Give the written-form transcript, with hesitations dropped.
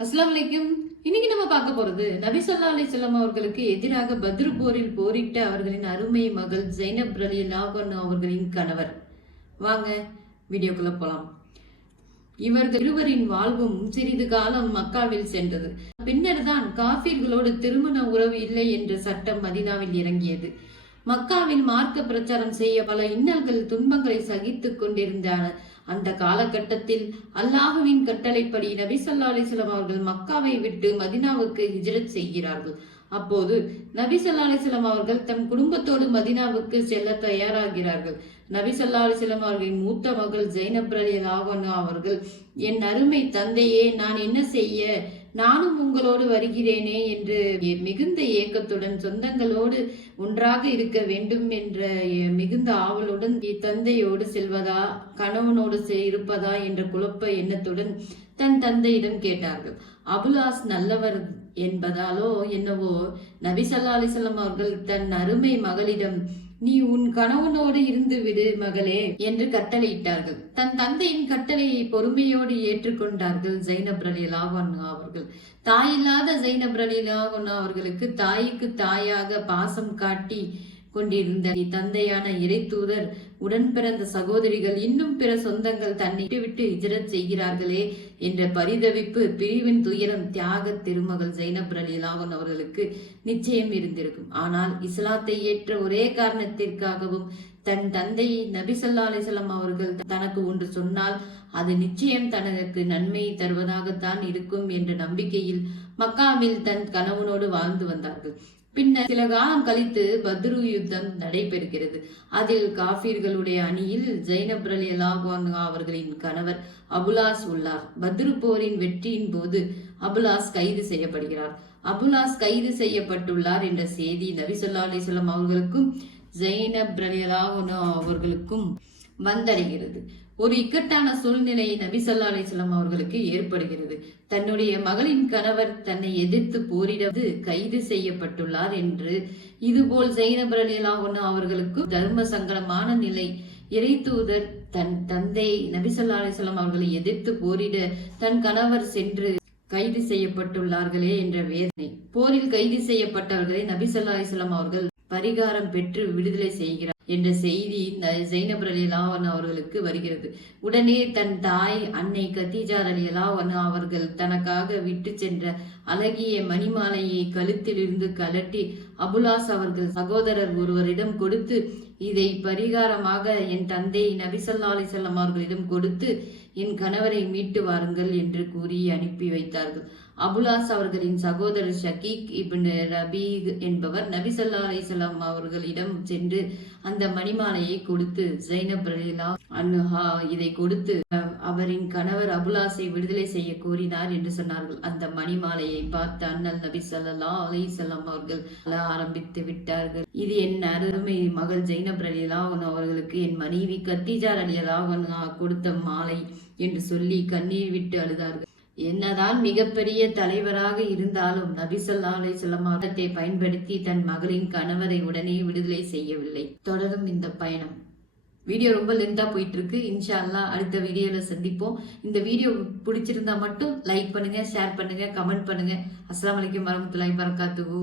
அஸ்ஸலாமு அலைக்கும். இன்னைக்கு நம்ம பார்க்க போறது நபி ஸல்லல்லாஹு அலைஹி வஸல்லம் அவர்களுக்கு எதிராக பத்ர் போரில் போரிட்ட அவர்களின் அருமை மகள் ஜைனப் ரலியல்லாஹு அன்ஹா அவர்களின் கணவர். வாங்க வீடியோக்குள்ள போலாம். இவர்கள் இருவரின் வாழ்வும் சிறிது காலம் மக்காவில் சென்றது. பின்னர் தான் காஃபிர்களோடு திருமண உறவு இல்லை என்ற சட்டம் மதீனாவில் இறங்கியது. மக்காவில் மார்க்க பிரச்சாரம் செய்ய பல இன்னல்கள் துன்பங்களை சகித்துக் கொண்டிருந்த அந்த காலகட்டத்தில் அல்லாஹுவின் கட்டளைப்படி நபி ஸல்லல்லாஹு அலைஹி வஸல்லம் அவர்கள் மக்காவை விட்டு மதீனாவுக்கு ஹிஜ்ரத் செய்கிறார்கள். அப்போது நபி ஸல்லல்லாஹு அலைஹி வஸல்லம் அவர்கள் தம் குடும்பத்தோடு மதீனாவுக்கு செல்ல தயாராகிறார்கள். நபி ஸல்லல்லாஹு அலைஹி வஸல்லம் அவர்களின் மூத்த மகள் ஜைனப் ரலியல்லாஹு அன்ஹா அவர்கள், என் அருமை தந்தையே, நான் என்ன செய்ய, நானும் உங்களோடு வருகிறேனே என்று மிகுந்த ஏக்கத்துடன் சொந்தங்களோடு ஒன்றாக இருக்க வேண்டும் என்ற மிகுந்த ஆவலுடன் தந்தையோடு செல்வதா கணவனோடு இருப்பதா என்ற குழப்ப எண்ணத்துடன் தன் தந்தையிடம் கேட்டார்கள். அபுலாஸ் நல்லவர் என்பதாலோ என்னவோ நபி ஸல்லல்லாஹு அலைஹி வஸல்லம் அவர்கள் தன் அருமை மகளிடம், நீ உன் கணவனோடு இருந்து விடு மகளே என்று கட்டளையிட்டார்கள். தன் தந்தையின் கட்டளையை பொறுமையோடு ஏற்றுக்கொண்டார்கள் ஜைனப் ரலியல்லாஹு அன்ஹா அவர்கள். தாயில்லாத ஜைனப் ரலியல்லாஹு அன்ஹா அவர்களுக்கு தாய்க்கு தாயாக பாசம் காட்டி கொண்டிருந்த தந்தையான இறை தூதர், உடன் பிறந்த சகோதரிகள், இன்னும் பிற சொந்தங்கள் தன்னை விட்டு ஹிஜ்ரத் செய்கிறார்களே என்ற பரிதவிப்பு, பிரிவின் துயரம் தியாக திருமகள் ஜைனப் ரலியல்லாஹு அன்ஹா அவர்களுக்கு நிச்சயம் இருந்திருக்கும். ஆனால் இஸ்லாத்தை ஏற்ற ஒரே காரணத்திற்காகவும் தன் தந்தை நபி ஸல்லல்லாஹு அலைஹி வஸல்லம் அவர்கள் தனக்கு ஒன்று சொன்னால் அது நிச்சயம் தனக்கு நன்மை தருவதாகத்தான் இருக்கும் என்ற நம்பிக்கையில் மக்காவில் தன் கணவனோடு வாழ்ந்து வந்தார்கள். பின்னர் சில காலம் கழித்து பத்ரு யுத்தம் நடைபெறுகிறது. அதில் காஃபிர்களுடைய அணியில் ஜைனப் ரலியல்லாஹு அன்ஹா அவர்களின் கணவர் அபுலாஸ் உள்ளார். பத்ரு போரின் வெற்றியின் போது அபுலாஸ் கைது செய்யப்படுகிறார். அபுலாஸ் கைது செய்யப்பட்டுள்ளார் என்ற செய்தி நபி ஸல்லல்லாஹு அலைஹி வஸல்லம் அவர்களுக்கும் ஜைனப் ரலியல்லாஹு அன்ஹா அவர்களுக்கும் வந்தடைகிறது. ஒரு இக்கட்டான சூழ்நிலை நபி ஸல்லல்லாஹு அலைஹி வஸல்லம் அவர்களுக்கு ஏற்படுகிறது. தன்னுடைய மகளின் கணவர் தன்னை எதிர்த்து போரிடது கைது செய்யப்பட்டுள்ளார் என்று இதுபோல் ஜைனப் ரலியல்லாஹு அன்ஹா அவர்களுக்கு தர்ம சங்கடமான நிலை. இறை தூதர் தன் தந்தை நபி ஸல்லல்லாஹு அலைஹி வஸல்லம் அவர்களை எதிர்த்து போரிட தன் கணவர் சென்று கைது செய்யப்பட்டுள்ளார்களே என்ற வேதனை. போரில் கைது செய்யப்பட்டவர்களை நபி ஸல்லல்லாஹு அலைஹி வஸல்லம் அவர்கள் பரிகாரம் பெற்று விடுதலை செய்கிறார் என்ற செய்தி ஜைனப் ரலியல்லாஹு அன்ஹா அவர்களுக்கு வருகிறது. உடனே தன் தாய் அன்னை கதீஜா ரலியல்லாஹு அன்ஹா அவர்கள் தனக்காக விட்டு சென்ற அழகிய மணிமாலையை கழுத்திலிருந்து கலட்டி அபுலாஸ் அவர்கள் சகோதரர் ஒருவரிடம் கொடுத்து, இதை பரிகாரமாக என் தந்தை நபி ஸல்லல்லாஹு அலைஹி வஸல்லம் அவர்களிடம் கொடுத்து என் கணவரை மீட்டு வாருங்கள் என்று கூறி அனுப்பி வைத்தார்கள். அபுலாஸ் அவர்களின் சகோதரர் ஷகீக் இப்னு ரபீக் என்பவர் நபி ஸல்லல்லாஹு அலைஹி வஸல்லம் அவர்களிடம் சென்று அந்த மணிமாலையை கொடுத்து, ஜைனப் ரலியல்லாஹு அன்ஹா இதை கொடுத்து அவரின் கணவர் அபுலாஸை விடுதலை செய்ய கோரினார் என்று சொன்னார்கள். அந்த மணிமாலையை பார்த்து அண்ணல் நபி ஸல்லல்லாஹு அலைஹி வஸல்லம் அவர்கள் ஆரம்பித்து விட்டார்கள். இது என் அருமை மகள் ஜைனப் ரலியல்லாஹு அன்ஹா அவர்களுக்கு என் மனைவி கதீஜா ரலியல்லாஹு அன்ஹா கொடுத்த மாலை என்று சொல்லி கண்ணீர் விட்டு அழுதார்கள். என்னதான் மிகப்பெரிய தலைவராக இருந்தாலும் நபி ஸல்லல்லாஹு அலைஹி வஸல்லம் அவர்களை பயன்படுத்தி தன் மகளின் கணவரை உடனே விடுதலை செய்யவில்லை. தொடரும் இந்த பயணம். வீடியோ ரொம்ப லென்த்தா போயிட்டு இருக்கு. இன்ஷா அல்லாஹ் அடுத்த வீடியோல சந்திப்போம். இந்த வீடியோ பிடிச்சிருந்தா மட்டும் லைக் பண்ணுங்க, ஷேர் பண்ணுங்க, கமெண்ட் பண்ணுங்க. அஸ்ஸலாமு அலைக்கும் வரஹ்மத்துல்லாஹி வபரகாத்துஹு.